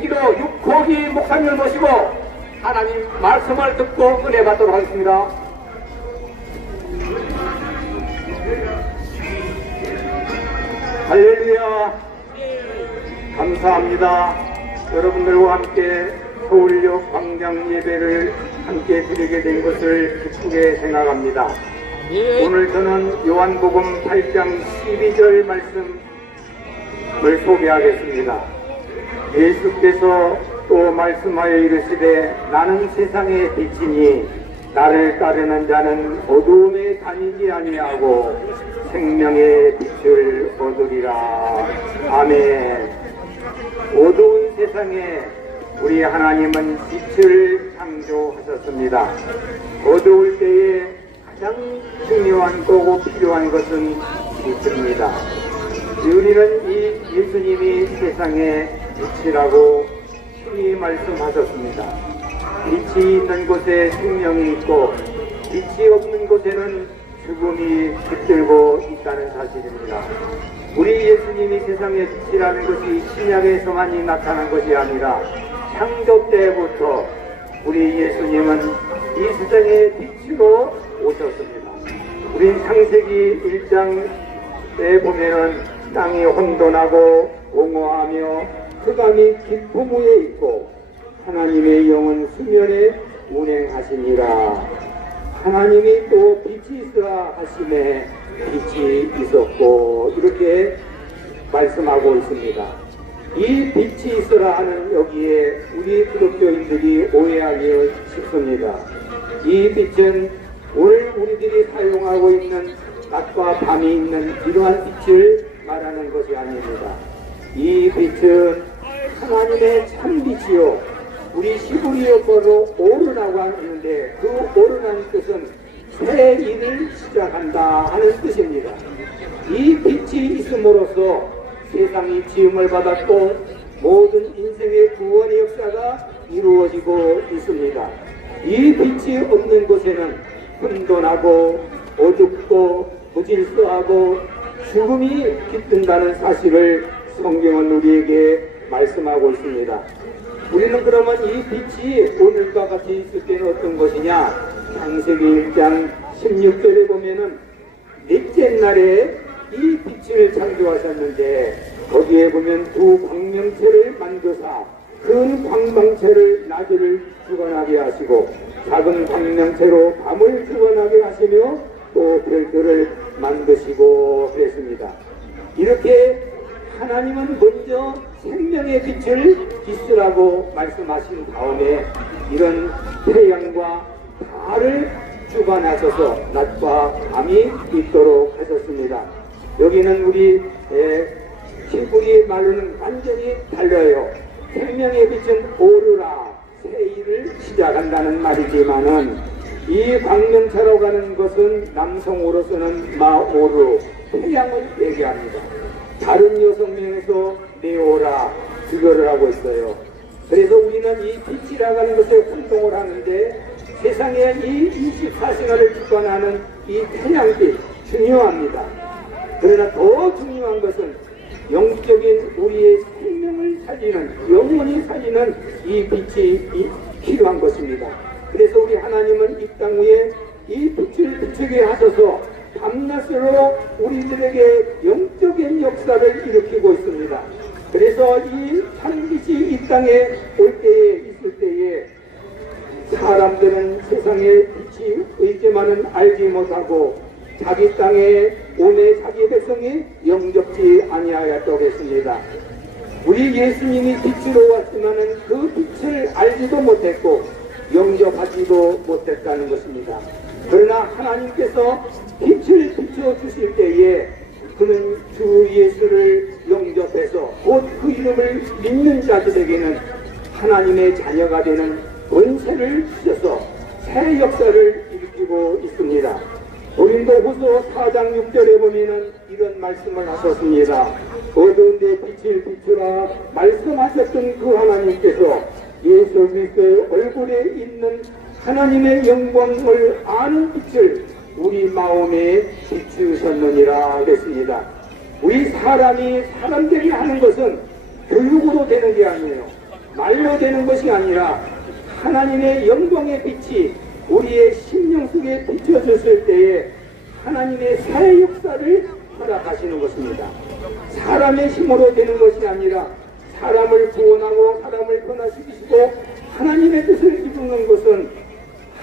기도 육호기 목사님을 모시고 하나님 말씀을 듣고 은혜 받도록 하겠습니다. 할렐루야. 감사합니다. 여러분들과 함께 서울역 광장 예배를 함께 드리게 된 것을 기쁘게 생각합니다. 오늘 저는 요한복음 8장 12절 말씀을 소개하겠습니다. 예수께서 또 말씀하여 이르시되 나는 세상의 빛이니 나를 따르는 자는 어두움에 다니지 아니하고 생명의 빛을 얻으리라. 아멘. 어두운 세상에 우리 하나님은 빛을 창조하셨습니다. 어두울 때에 가장 중요한 거고 필요한 것은 빛입니다. 우리는 이 예수님이 세상의 빛이라고 흔히 말씀하셨습니다. 빛이 있는 곳에 생명이 있고 빛이 없는 곳에는 죽음이 깃들고 있다는 사실입니다. 우리 예수님이 세상의 빛이라는 것이 신약에서만이 나타난 것이 아니라 창조 때부터 우리 예수님은 이 세상의 빛으로 오셨습니다. 우리 창세기 1장에 보면은 땅이 혼돈하고 공허하며 흑암이 깊음 위에 있고 하나님의 영은 수면에 운행하시니라. 하나님이 또 빛이 있으라 하심에 빛이 있었고 이렇게 말씀하고 있습니다. 이 빛이 있으라 하는 여기에 우리 기독교인들이 오해하기 쉽습니다. 이 빛은 오늘 우리들이 사용하고 있는 낮과 밤이 있는 이러한 빛을 말하는 것이 아닙니다. 이 빛은 하나님의 참빛이요 우리 히브리어로 오르라고 하는데 그 오르라는 뜻은 새 일을 시작한다 하는 뜻입니다. 이 빛이 있음으로써 세상이 지음을 받았고 모든 인생의 구원의 역사가 이루어지고 있습니다. 이 빛이 없는 곳에는 혼돈하고 어둡고 무질서하고 죽음이 깃든다는 사실을 성경은 우리에게 말씀하고 있습니다. 우리는 그러면 이 빛이 오늘과 같이 있을 때는 어떤 것이냐? 창세기 1장 16절에 보면은 넷째 날에 이 빛을 창조하셨는데 거기에 보면 두 광명체를 만드사 큰 광명체를 낮을 주관하게 하시고 작은 광명체로 밤을 주관하게 하시며 또 별들을 만드시고 그랬습니다. 이렇게 하나님은 먼저 생명의 빛을 있으라고 말씀하신 다음에 이런 태양과 달을 주관하셔서 낮과 밤이 있도록 하셨습니다. 여기는 우리 히브리 말로는 완전히 달라요. 생명의 빛은 오르라, 새 일을 시작한다는 말이지만은 이 광명체라고 하는 것은 남성으로서는 마오르, 태양을 얘기합니다. 다른 여성명에서 네오라, 그거를 하고 있어요. 그래서 우리는 이 빛이라고 하는 것에 활동을 하는데 세상에 이 24시간을 주관하는 이 태양빛 중요합니다. 그러나 더 중요한 것은 영적인 우리의 생명을 살리는, 영혼이 살리는 이 빛이 필요한 것입니다. 그래서 우리 하나님은 이 땅 위에 이 빛을 비추게 하셔서 밤낮으로 우리들에게 영적인 역사를 일으키고 있습니다. 그래서 이 참빛이 이 땅에 올 때에 있을 때에 사람들은 세상의 빛이 있지만은 알지 못하고 자기 땅에 오매 자기 백성이 영접지 아니하였다고 했습니다. 우리 예수님이 빛으로 왔지만은 그 빛을 알지도 못했고 영접하지도 못했다는 것입니다. 그러나 하나님께서 빛을 비춰주실 때에 그는 주 예수를 영접해서 곧 그 이름을 믿는 자들에게는 하나님의 자녀가 되는 권세를 주셔서 새 역사를 일으키고 있습니다. 고린도후서 4장 6절에 보면은 이런 말씀을 하셨습니다. 어두운 데 빛을 비추라 말씀하셨던 그 하나님께서 예수 그리스도의 얼굴에 있는 하나님의 영광을 아는 빛을 우리 마음에 비추셨느니라 그랬습니다. 우리 사람이 사람들이 하는 것은 교육으로 되는 게 아니에요. 말로 되는 것이 아니라 하나님의 영광의 빛이 우리의 심령 속에 비춰졌을 때에 하나님의 사회 역사를 허락하시는 것입니다. 사람의 힘으로 되는 것이 아니라 사람을 구원하고 사람을 변화시키시고 하나님의 뜻을 이루는 것은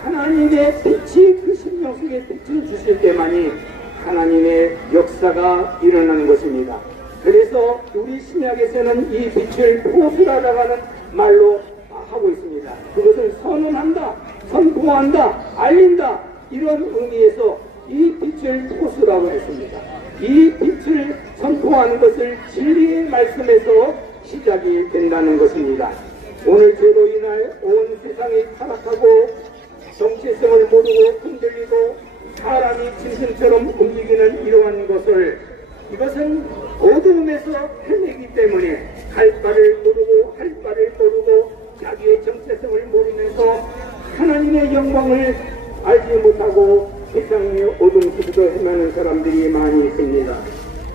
하나님의 빛이 그 심령 속에 비춰주실 때만이 하나님의 역사가 일어나는 것입니다. 그래서 우리 신약에서는 이 빛을 포수라고 하는 말로 하고 있습니다. 그것을 선언한다, 선포한다, 알린다, 이런 의미에서 이 빛을 포수라고 했습니다. 이 빛을 선포하는 것을 진리의 말씀에서 시작이 된다는 것입니다. 오늘 죄로 인할 온 세상이 타락하고 정체성을 모르고 흔들리고 사람이 짐승처럼 움직이는 이러한 것을, 이것은 어두움에서 헤매기 때문에 갈 바를 모르고 할 바를 모르고 자기의 정체성을 모르면서 하나님의 영광을 알지 못하고 세상의 어둠 속에서 헤매는 사람들이 많이 있습니다.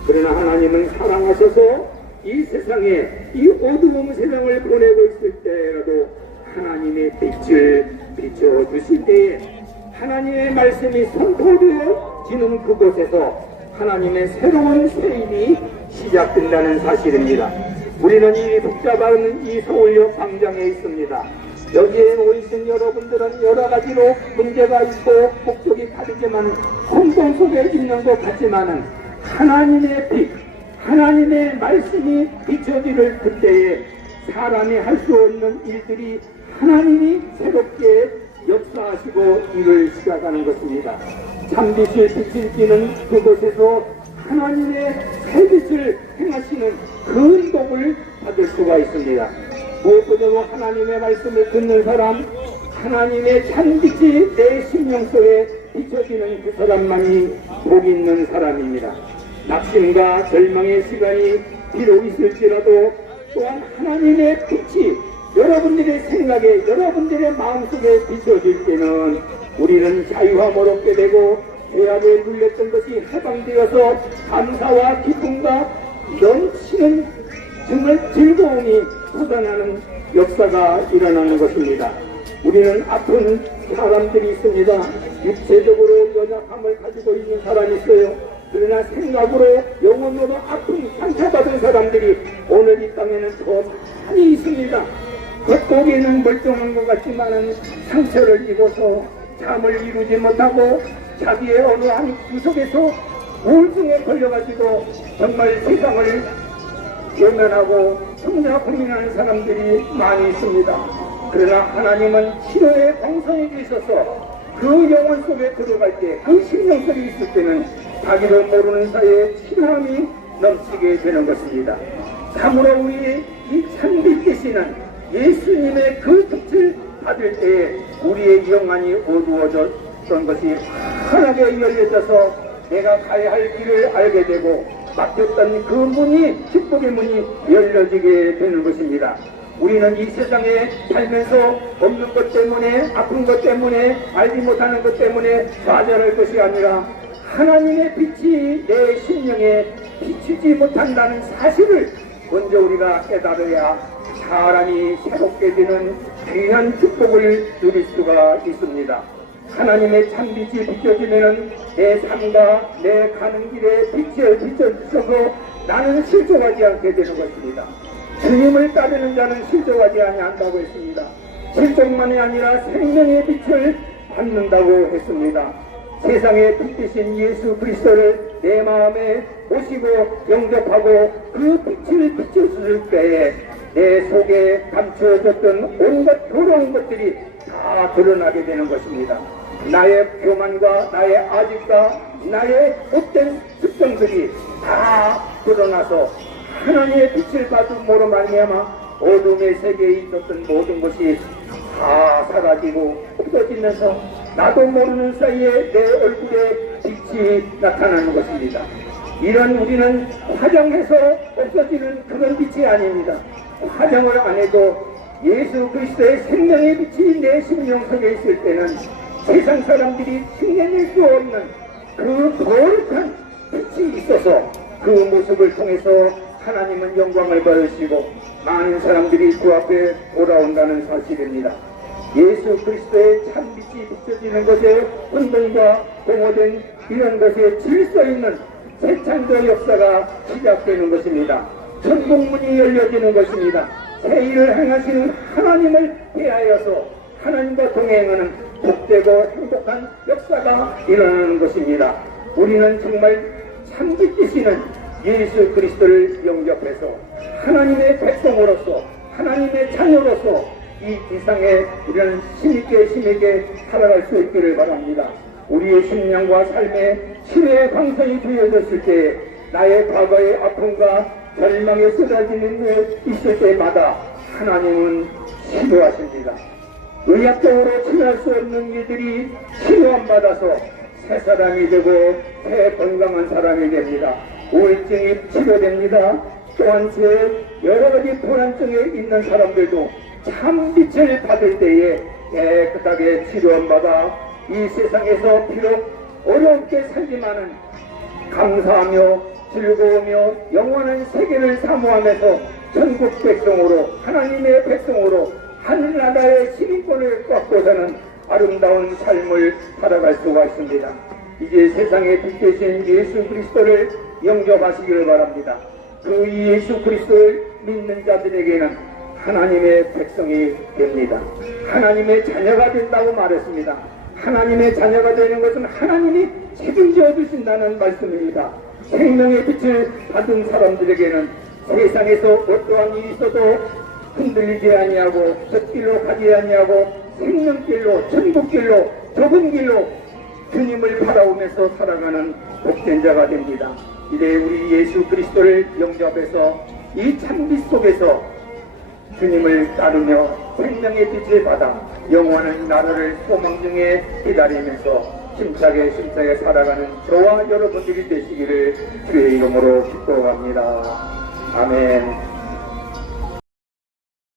그러나 하나님은 사랑하셔서 이 세상에 이 어두운 세상을 보내고 있을 때라도 하나님의 빛을 비춰주실 때에 하나님의 말씀이 선포되어지는 그곳에서 하나님의 새로운 세임이 시작된다는 사실입니다. 우리는 이 복잡한 이 서울역 광장에 있습니다. 여기에 오신 여러분들은 여러 가지로 문제가 있고 목적이 다르지만 혼돈 속에 있는 것 같지만은 하나님의 빛, 하나님의 말씀이 비춰지는 그때에 사람이 할 수 없는 일들이 하나님이 새롭게 역사하시고 일을 시작하는 것입니다. 참빛을 비추시는 그곳에서 하나님의 새빛을 행하시는 그 은복을 받을 수가 있습니다. 무엇보다도 하나님의 말씀을 듣는 사람, 하나님의 참빛이 내 심령 속에 비춰지는 그 사람만이 복 있는 사람입니다. 낙심과 절망의 시간이 비록 있을지라도 또한 하나님의 빛이 여러분들의 생각에, 여러분들의 마음속에 비춰질 때는 우리는 자유함을 얻게 되고 죄악에 눌렸던 것이 해방되어서 감사와 기쁨과 넘치는 정말 즐거움이 쏟아나는 역사가 일어나는 것입니다. 우리는 아픈 사람들이 있습니다. 육체적으로 연약함을 가지고 있는 사람이 있어요. 그러나 생각으로 영혼으로 아픈 상처받은 사람들이 오늘 이 땅에는 더 많이 있습니다. 겉보기에는 멀쩡한 것 같지만 상처를 입어서 잠을 이루지 못하고 자기의 어느 한 구석에서 우울증에 걸려가지고 정말 세상을 외면하고 정말 고민하는 사람들이 많이 있습니다. 그러나 하나님은 치료의 공성에게 있어서 그 영혼 속에 들어갈 때, 그 심령 속에 있을 때는 자기를 모르는 사이에 치료함이 넘치게 되는 것입니다. 참으로 우리의 이 참빛 되시는 예수님의 그 빛을 받을 때에 우리의 영안이 어두워졌던 것이 환하게 열려져서 내가 가야 할 길을 알게 되고 막혔던 그 문이, 축복의 문이 열려지게 되는 것입니다. 우리는 이 세상에 살면서 없는 것 때문에, 아픈 것 때문에, 알지 못하는 것 때문에 좌절할 것이 아니라 하나님의 빛이 내 심령에 비추지 못한다는 사실을 먼저 우리가 깨달아야 사람이 새롭게 되는 귀한 축복을 누릴 수가 있습니다. 하나님의 참빛이 비춰지면 내 삶과 내 가는 길에 빛을 비춰주셔서 나는 실족하지 않게 되는 것입니다. 주님을 따르는 자는 실족하지 아니한다고 했습니다. 실족만이 아니라 생명의 빛을 받는다고 했습니다. 세상에 빛 되신 예수 그리스도를 내 마음에 모시고 영접하고 그 빛을 비춰줄 때에 내 속에 감추어졌던 온갖 더러운 것들이 다 드러나게 되는 것입니다. 나의 교만과 나의 아집과 나의 못된 습성들이 다 드러나서 하나님의 빛을 받음으로 말미암아 어둠의 세계에 있었던 모든 것이 다 사라지고 없어지면서 나도 모르는 사이에 내 얼굴에 빛이 나타나는 것입니다. 이런 우리는 화장해서 없어지는 그런 빛이 아닙니다. 화장을 안 해도 예수 그리스도의 생명의 빛이 내 심령 속에 있을 때는 세상 사람들이 흉내낼 수 없는 그 거룩한 빛이 있어서 그 모습을 통해서 하나님은 영광을 받으시고 많은 사람들이 그 앞에 돌아온다는 사실입니다. 예수 그리스도의 참빛이 비춰지는 것에 혼돈과 공허된 이런 것에 질서 있는 재창조 역사가 시작되는 것입니다. 천국문이 열려지는 것입니다. 새 일을 행하시는 하나님을 대하여서 하나님과 동행하는 복되고 행복한 역사가 일어나는 것입니다. 우리는 정말 참빛이시는 예수 그리스도를 영접해서 하나님의 백성으로서 하나님의 자녀로서 이 세상에 우리는 힘있게 살아갈 수 있기를 바랍니다. 우리의 심령과 삶에 치료의 광선이 되어졌을 때 나의 과거의 아픔과 절망에 쏟아지는 일 있을 때마다 하나님은 치료하십니다. 의학적으로 치료할 수 없는 일들이 치료함 받아서 새 사람이 되고 새 건강한 사람이 됩니다. 우울증이 치료됩니다. 또한 제 여러가지 불안증에 있는 사람들도 참빛을 받을 때에 깨끗하게 치료함 받아 이 세상에서 비록 어렵게 살지만은 감사하며 즐거우며 영원한 세계를 사모하면서 전국 백성으로 하나님의 백성으로 하늘나라의 시민권을 꽉고 사는 아름다운 삶을 살아갈 수가 있습니다. 이제 세상에 빛 되신 예수 그리스도를 영접하시기를 바랍니다. 그 예수 그리스도를 믿는 자들에게는 하나님의 백성이 됩니다. 하나님의 자녀가 된다고 말했습니다. 하나님의 자녀가 되는 것은 하나님이 책임져 주신다는 말씀입니다. 생명의 빛을 받은 사람들에게는 세상에서 어떠한 일이 있어도 흔들리지 아니하고 젖길로 가지 아니하고 생명길로 천국길로 좁은 길로 주님을 바라보면서 살아가는 복된 자가 됩니다. 이제 우리 예수 그리스도를 영접해서 이 참빛 속에서 주님을 따르며 생명의 빛을 받아 영원한 나라를 소망 중에 기다리면서 힘차게 살아가는 저와 여러분들이 되시기를 주의 이름으로 축복합니다. 아멘.